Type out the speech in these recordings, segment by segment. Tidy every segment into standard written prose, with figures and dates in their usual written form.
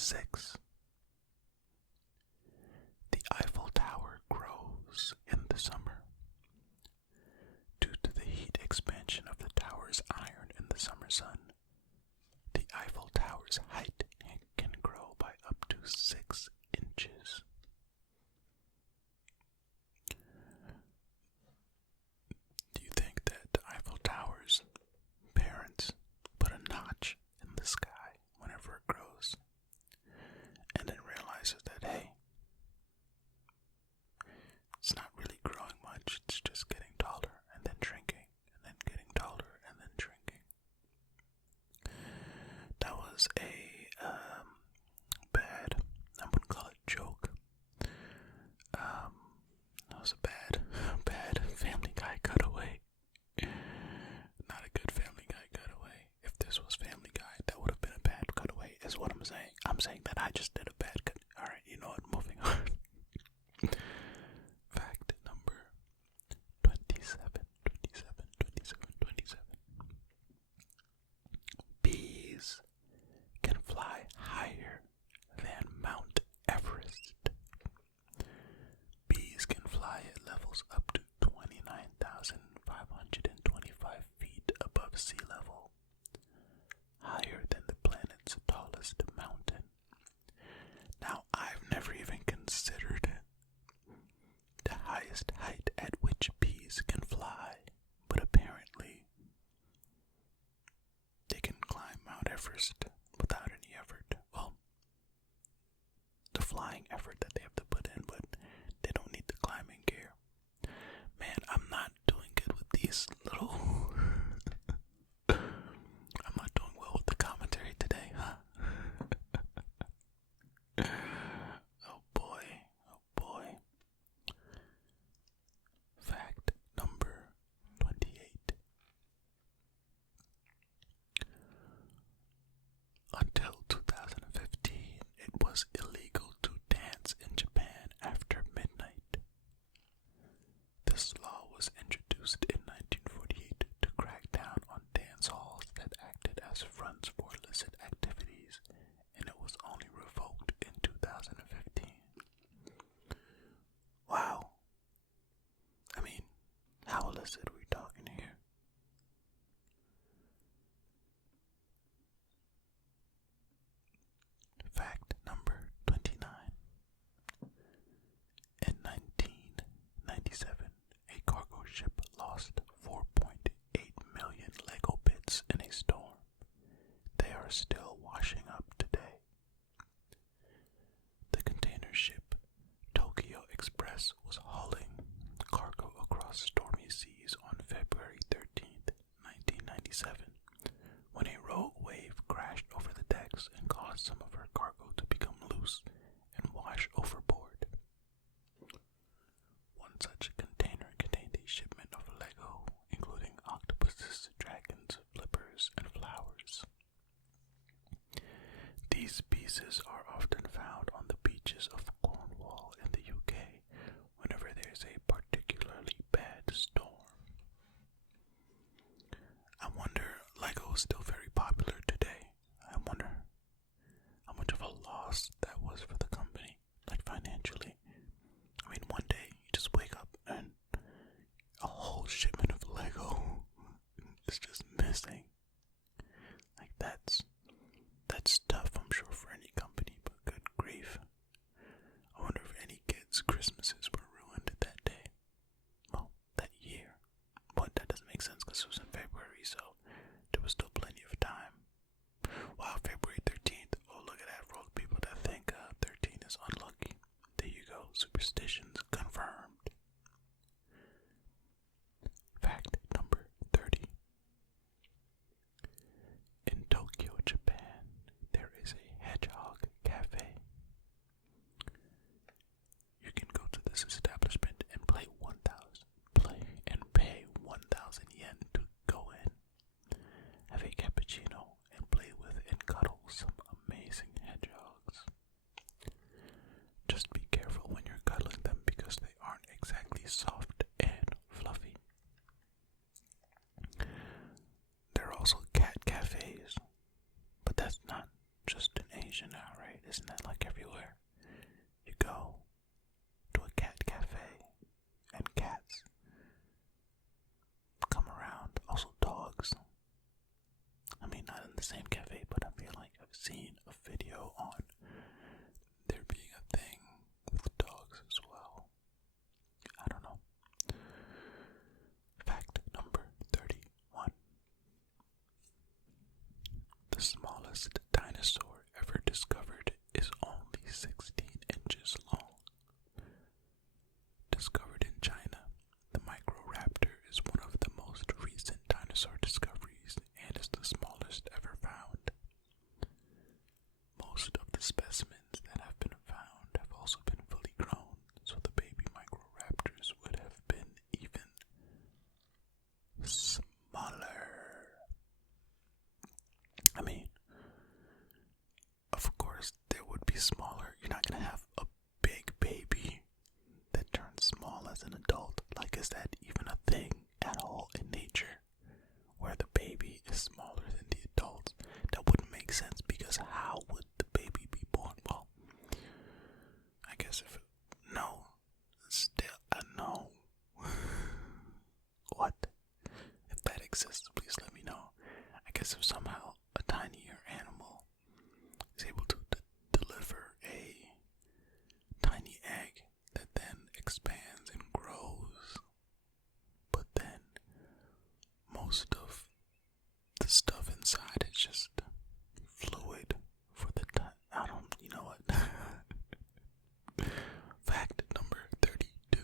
26. The Eiffel Tower grows in the summer. Due to the heat expansion of the tower's iron in the summer sun, the Eiffel Tower's height can grow by up to 6 inches. Do you think that the Eiffel Tower's parents put a notch in the sky whenever it grows, and then realizes that, hey, it's not really growing much, it's just getting taller and then shrinking, and then getting taller and then shrinking? That was a bad, I wouldn't call it joke. That was a bad Family Guy cutaway. Not a good Family Guy cutaway. If this was Family Guy, that would have been a bad cutaway, is what I'm saying. I'm saying that I just did a bad cut. Alright, you know what, moving on. Fact number 27. Bees can fly higher than Mount Everest. Bees can fly at levels up to 29,525 feet above sea level, higher than the planet's tallest mountain. Now, I've never even considered the highest height at which bees can fly, but apparently they can climb Mount Everest without any effort. Well, the flying effort that they have to put in, but they don't need the climbing gear. Man, I'm not doing good with these little... I'm not doing well with the commentary today, huh? Oh boy. Fact number 28. Until 2015, it was illegal to dance in Japan after midnight. This law was introduced in 1948 to crack down on dance halls that acted as fronts for illicit activities, and it was only revoked in 2015. Wow. I mean, how illicit are we talking here? Fact number 29. In 1997, a cargo ship lost 4.8 million Lego bits in a storm. They are still washing up today. The container ship Tokyo Express was hauling cargo across stormy seas on February 13th, 1997, when a rogue wave crashed over the decks and caused some of her cargo to become loose and wash overboard. One such container contained a shipment of Lego, including octopuses, dragons, flippers, and flowers. These pieces are often found on the beaches of Cornwall in the UK whenever there's a particularly bad storm. I wonder, Lego is still very popular today. I wonder how much of a loss that was for the company, like financially. I mean, one day you just wake up and a whole shipment of Lego is just missing. Like that's tough, I'm sure, for any company, but good grief. I wonder if any kids' Christmases were ruined that day. Well, that year. But that doesn't make sense because it was in February, so there was still plenty of time. Wow, February 13th. Oh, look at that, for all the people that think 13 is unlucky. There you go, superstitions confirmed. Fact number 30. In Tokyo, Japan, there is a Hedgehog cafe. You can go to this establishment and pay 1,000 yen to go in, have a cappuccino, and play with and cuddle some amazing hedgehogs. Just be careful when you're cuddling them isn't that like everywhere? You go to a cat cafe and cats come around. Also dogs. I mean, not in the same cafe, but I feel like I've seen a video on there being a thing with dogs as well. I don't know. Fact number 31. The smallest dinosaur ever discovered is only 16 inches long. Discovered in China, the Microraptor is one of the most recent dinosaur discoveries and is the smallest ever found. Most of the specimens that have been found have also been fully grown, so the baby Microraptors would have been even smaller. I mean, of course, they would be smaller. You're not gonna have a big baby that turns small as an adult. Like, is that even a thing at all in nature? Where the baby is smaller than the adults? That wouldn't make sense, because how would the baby be born? Well, I guess no. Still, no. What? If that exists, please let me know. I guess if somehow a tinier animal is able to deliver a tiny egg that then expands and grows, but then most of the stuff inside is just fluid for the time. You know what? Fact number 32.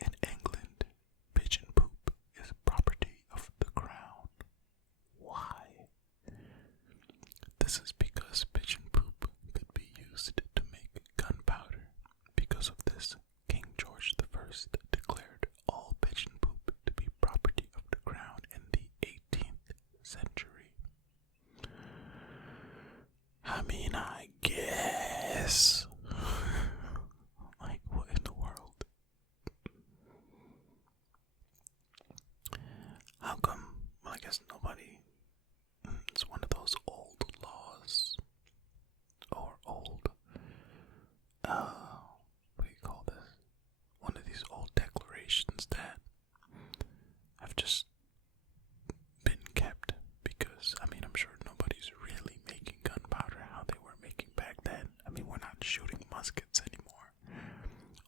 In England, pigeon poop is property of the crown. Why? This is because pigeon poop could be used to make gunpowder. Because of this, King George I declared all pigeon poop to be property of the crown in the 18th century. I mean, I guess. Like, what in the world? How come? Well, I guess nobody. It's one of those old laws. Or old. What do you call this? One of these old declarations that have just been kept. Because, I mean, I'm sure nobody's really making gunpowder how they were making back then. I mean, we're not shooting muskets anymore.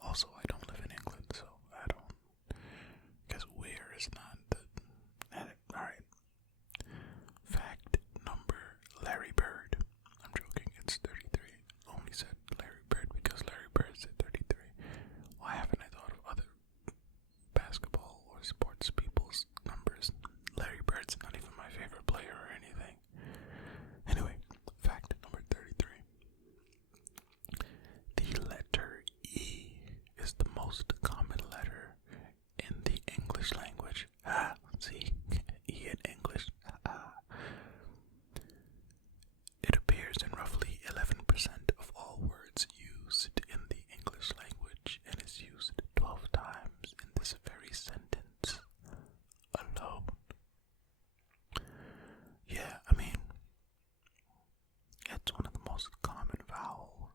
Also, I don't live in England, so I don't. Because where is not the. Alright. Fact number Larry Bird. I'm joking, it's 33. Only said Larry Bird because Larry Bird said 33. Why haven't I thought of other basketball or sports people's numbers? Larry Bird's not even my favorite player or anything. Anyway, fact number 33. The letter E is the most common letter in the English language. See? E in English. It appears in roughly 11% of all words used in the English language and is used 12 times in this very sentence alone. Yeah, I mean, it's one of the most common vowels.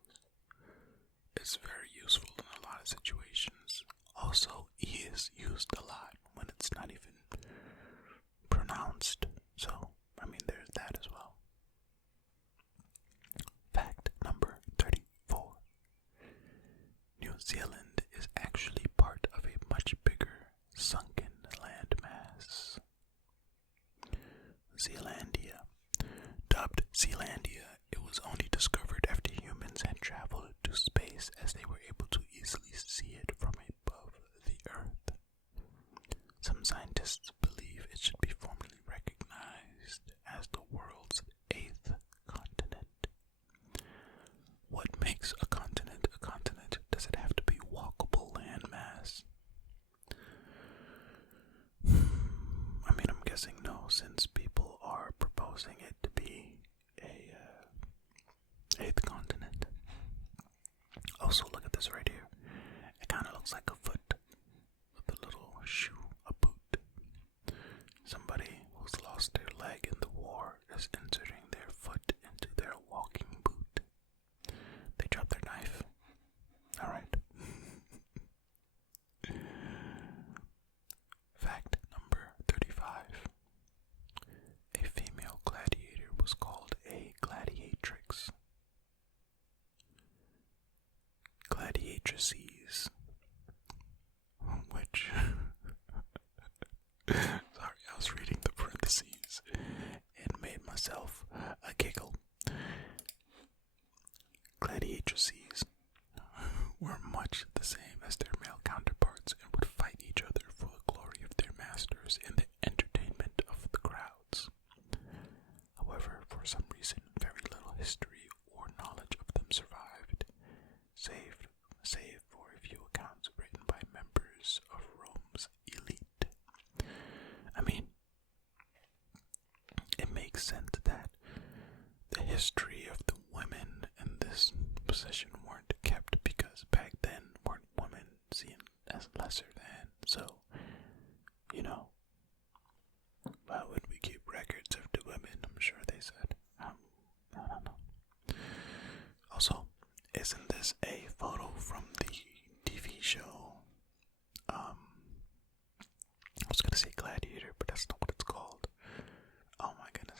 It's very useful in a lot of situations. Also, E is used a lot when it's not even pronounced. So, I mean, there's that as well. Fact number 34. New Zealand is actually part of a much bigger sunken landmass. Zealandia. Dubbed Zealandia, it was only discovered after humans had traveled to space, as they were able to easily see it from above the Earth. Some scientists believe it should be formally recognized as the world's 8th continent. What makes a continent a continent? Does it have to be walkable landmass? I mean, I'm guessing no, since people are proposing it to be a 8th continent. Also, look at this right here. It kind of looks like a foot with a little shoe, a boot. Somebody who's lost their leg in the war is inserting their foot into their walking boot. Sorry, I was reading the parentheses and made myself a giggle. Gladiators were much the same as their male counterparts and would fight each other for the glory of their masters and the entertainment of the crowds. However, for some reason, very little history or knowledge of them survived, save for a few accounts written by members of Rome's elite. I mean, it makes sense that the history of the women in this position weren't kept because back then weren't women seen as lesser than, so, why would we keep records of the women? I'm sure they said. I don't know. Also, isn't this a photo from the TV show? I was gonna say Gladiator, but that's not what it's called. Oh my goodness,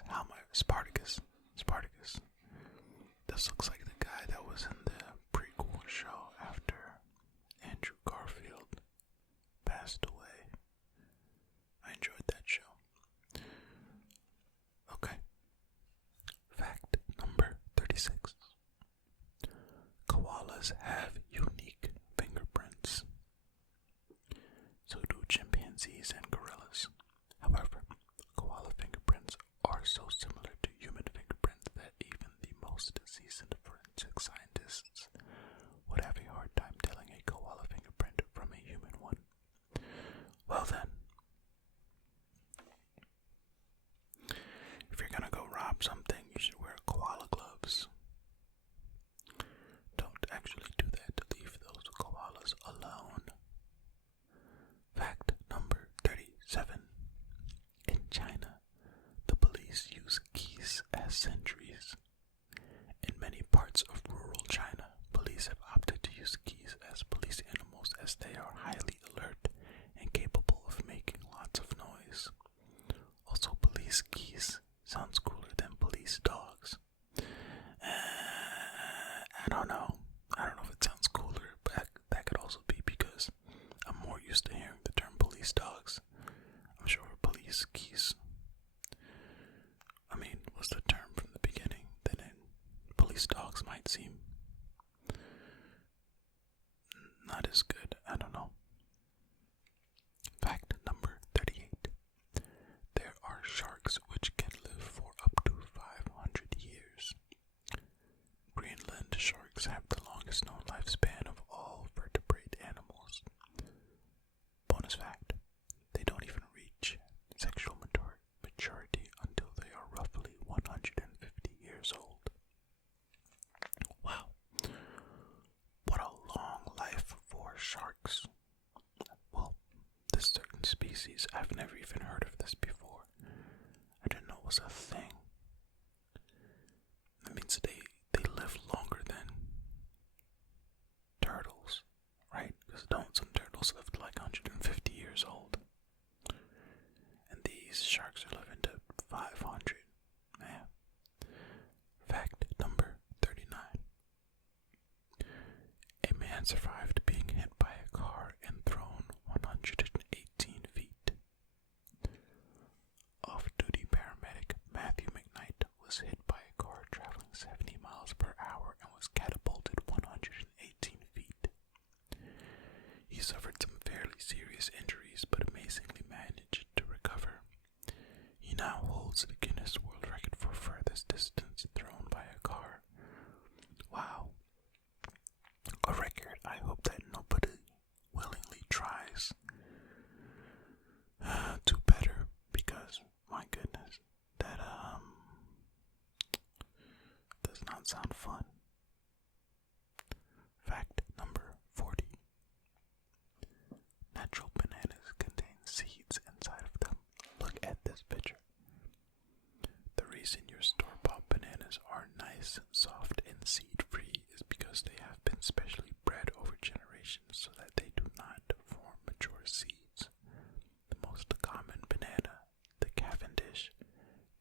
Spartacus. This looks like the guy that was in the prequel show after Andrew Garfield passed away. I enjoyed that show. Okay. Fact number 36. Koalas have unique fingerprints. So do chimpanzees and gorillas. However, koala fingerprints are so similar to human fingerprints that even the most seasoned forensic scientists would have a hard time telling a koala fingerprint from a human one. Well then, if you're gonna go rob something, you should wear koala gloves. Don't actually do that. Leave those koalas alone. Fact number 37. In China, the police use geese as sentries. In many parts of rural China, police have opted to use geese as police animals as they are highly alert and capable of making lots of noise. Also, police geese sounds cooler than police dogs. I don't know if it sounds cooler, but that could also be because I'm more used to hearing the term police dogs. I'm sure police geese, was the term from the beginning. Then police dogs might seem not as good. I don't know. Fact number 38. There are sharks which can live for up to 500 years. Greenland sharks have the longest known lifespan of all vertebrate animals. Bonus fact, they don't even reach sexual maturity until they are roughly 150 years old. Wow. What a long life for sharks. Well, this certain species, I've never even heard of this before. I didn't know it was a thing. That means they live longer than turtles, right? Because some turtles live to like 150 years old. And these sharks are living to 500. Man. Fact number 39. A man survived being hit by a car and thrown 118 feet. Off-duty paramedic Matthew McKnight was hit by a car traveling 70 miles per hour and was catapulted 118 feet. He suffered some fairly serious injuries, but amazingly managed to recover. He now holds the Guinness World Record for furthest distance thrown by a car. Wow. A record I hope that nobody willingly tries to better, because my goodness, that does not sound fun. Fact number 40. Natural bananas contain seeds inside of them. Look at this picture. The reason your store-bought bananas are nice, soft, and seed-free is because they have been specially bred over generations so that they do not form mature seeds. The most common banana, the Cavendish,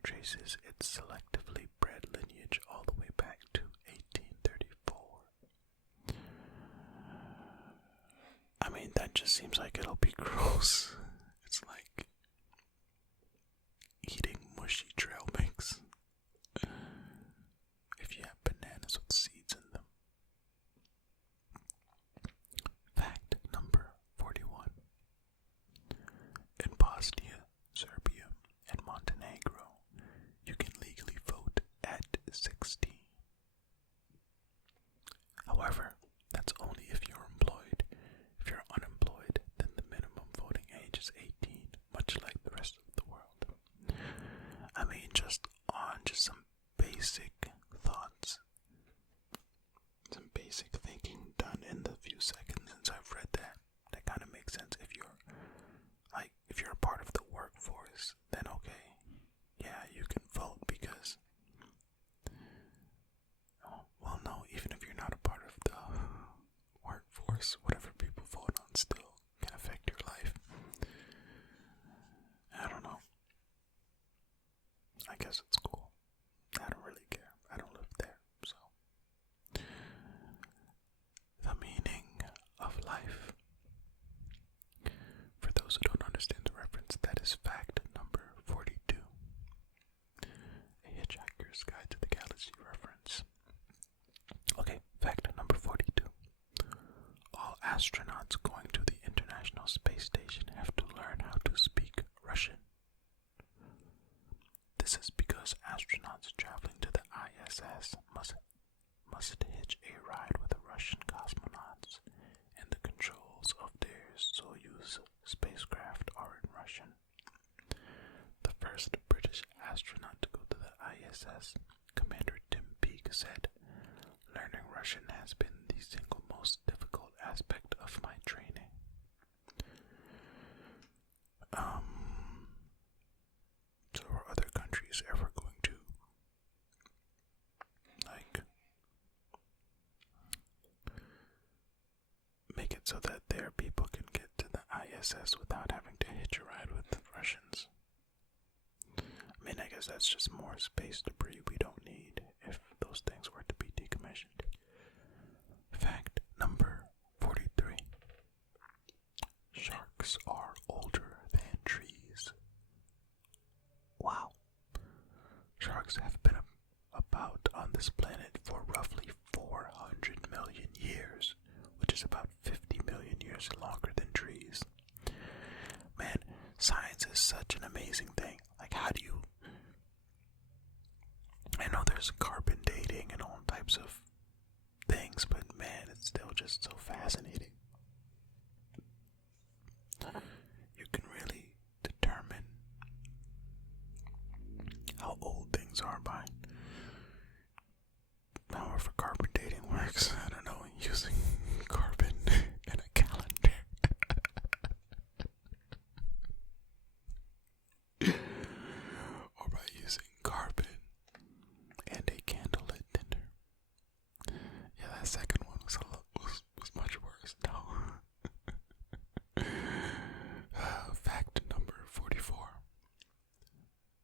traces its selectively bred lineage all the way back to 1834. That just seems like it'll be gross. It's like I guess it's cool. I don't really care. I don't live there, so. The meaning of life. For those who don't understand the reference, that is fact number 42. A Hitchhiker's Guide to the Galaxy reference. Okay, fact number 42. All astronauts going to the International Space Station have to learn how to speak Russian. This is because astronauts traveling to the ISS must hitch a ride with the Russian cosmonauts, and the controls of their Soyuz spacecraft are in Russian. The first British astronaut to go to the ISS, Commander Tim Peake, said, "Learning Russian has been the single most difficult aspect of my training." So are other countries ever going to, make it so that their people can get to the ISS without having to hitch a ride with the Russians? I mean, I guess that's just more space debris we don't need if those things were to be decommissioned. Fact number 43. Sharks are older than trees. Wow. Sharks have been about on this planet for roughly 400 million years, which is about 50 million years longer than trees. Man, science is such an amazing thing. Like, how do you... I know there's carbon dating and all types of things, but man, it's still just so fascinating. You can really determine how old things are by however carbon dating works. I don't know, using carbon in a calendar. Or by using carbon and a candlelit dinner. Yeah, that second one was much worse. No. Fact number 44.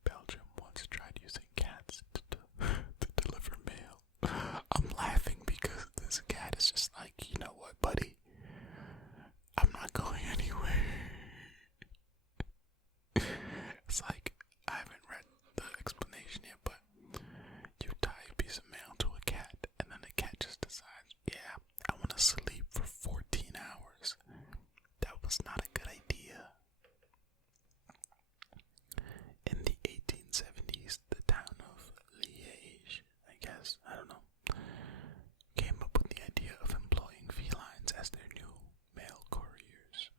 Belgium once tried using cats to deliver mail. I'm laughing because this cat is just like, you know what, buddy? I'm not going anywhere. It's like, I haven't read the explanation yet, but you tie a piece of mail to a cat, and then the cat just decides, yeah, I want to sleep for 14 hours. That was not a good idea. In the 1870s, the town of Liège, I guess, I don't know, came up with the idea of employing felines as their new mail couriers.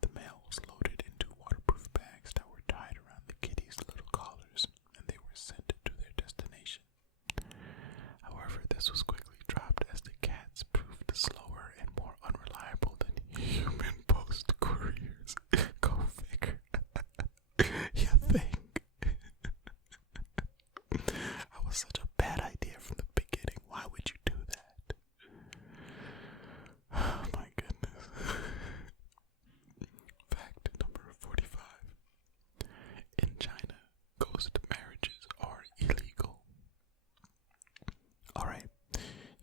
The mail was loaded into waterproof bags that were tied around the kitties' little collars, and they were sent to their destination. However, this was quickly dropped as the cats proved slower and more unreliable than human post couriers. Go figure. You think? That was such a bad idea from the beginning. Why would you do that? Oh my goodness. Fact number 45. In China, ghost marriages are illegal. Alright,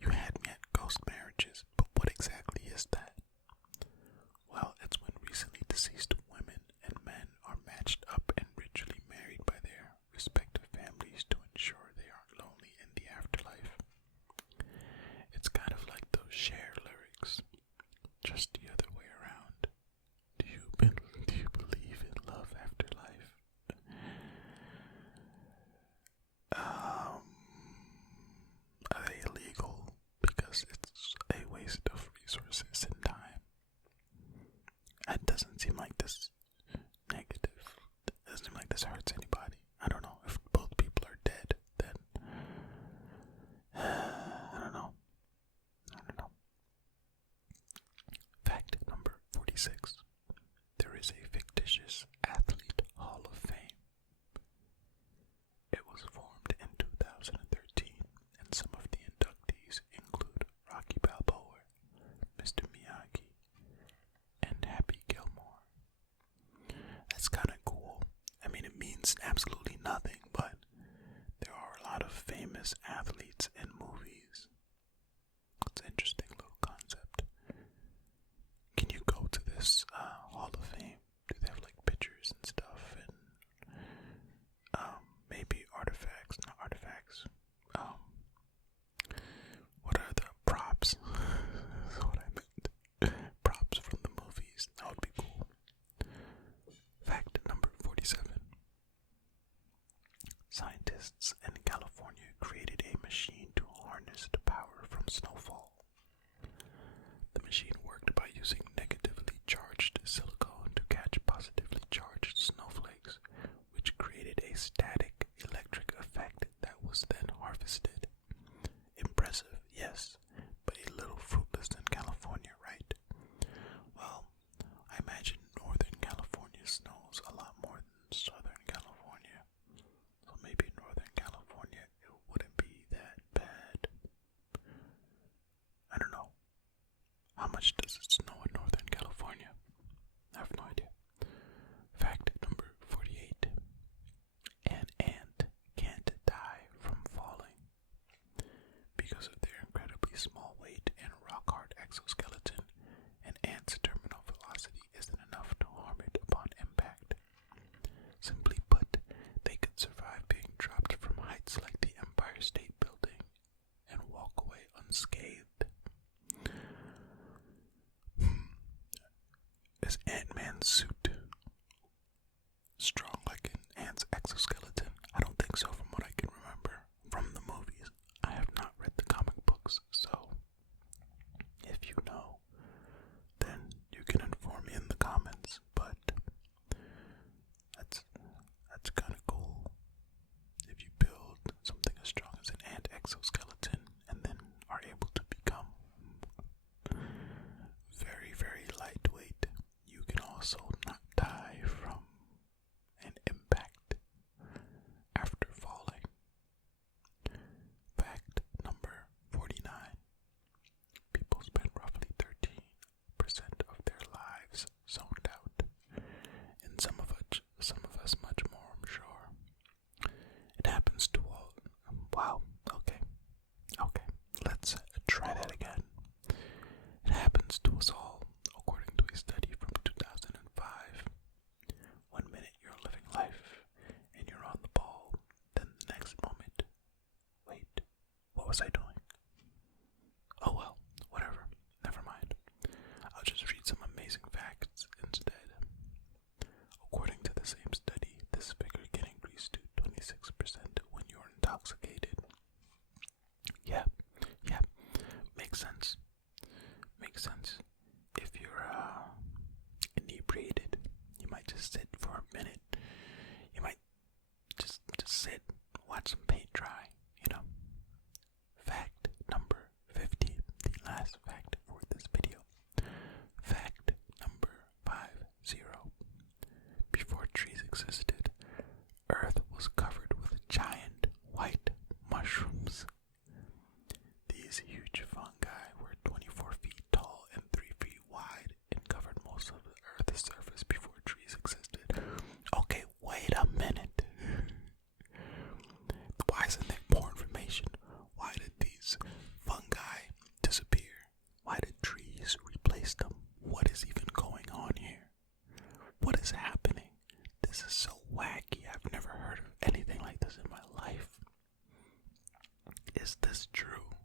you had me at ghost marriages, but what exactly is that? Well, it's when recently deceased women and men are matched up and ritually married by their respective families to ensure they aren't lonely in the afterlife. It's kind of like those Cher lyrics, just the other way around. Do you believe in love after life? Are they illegal because it's a waste of resources and time? It doesn't seem like this negative. It doesn't seem like this hurts anybody. I don't know. If both people are dead, then I don't know. Fact number 46. There is a fictitious athlete hall of fame. It was formed in 2013, and some of the inductees include Rocky Balboa, Mr. Miyagi, and Happy Gilmore. That's kind of cool. I mean, it means scientists in California created a machine to harness the power from snowfall. The machine worked by using negatively charged silicone to catch positively charged snowflakes, which created a static electric effect that was then harvested. Impressive, yes, but a little fruitless in California, right? Well, I imagine Northern California snows a lot more than Southern California, so maybe Northern California it wouldn't be that bad. I don't know. How much does it snow in Northern California? I have no idea. Fact number 48. An ant can't die from falling. Because of their incredibly small weight and rock-hard exoskeleton, an ant's terminal velocity isn't enough to harm it upon impact. Simply put, they could survive being dropped from heights like the Empire State Building and walk away unscathed. Is Ant-Man's suit strong like an ant's exoskeleton? I don't think so from what I can remember from the movies. I have not read the comic books, so if you know, then you can inform me in the comments, but that's kind of cool. If you build something as strong as an ant exoskeleton and then are able to become very, very lightweight, you can also not die from an impact after falling. Fact number 49. People spend roughly 13% of their lives zoned out, and some of us much more, I'm sure. It happens to all. Wow, okay, let's try that again. It happens to us all, according to a study from 2005. 1 minute you're living life, and you're on the ball, then the next moment, wait, what was I doing? Oh well, whatever, never mind. I'll just read some amazing facts instead. According to the same study, this figure can increase to 26% when you're intoxicated. Yeah, makes sense. If you're inebriated, you might just sit for a minute. You might just sit, watch some paint dry, Fact number 50, the last fact for this video. Fact number 50. Before trees existed, Earth was covered with giant white mushrooms. These huge fungi were 24 feet tall and 3 feet wide and covered most of the Earth's surface before trees existed. Okay, wait a minute. Why isn't there more information? Why did these fungi disappear? Why did trees replace them? What is even going on here? What is happening? This is so wacky. I've never heard of anything like this in my life. Is this true?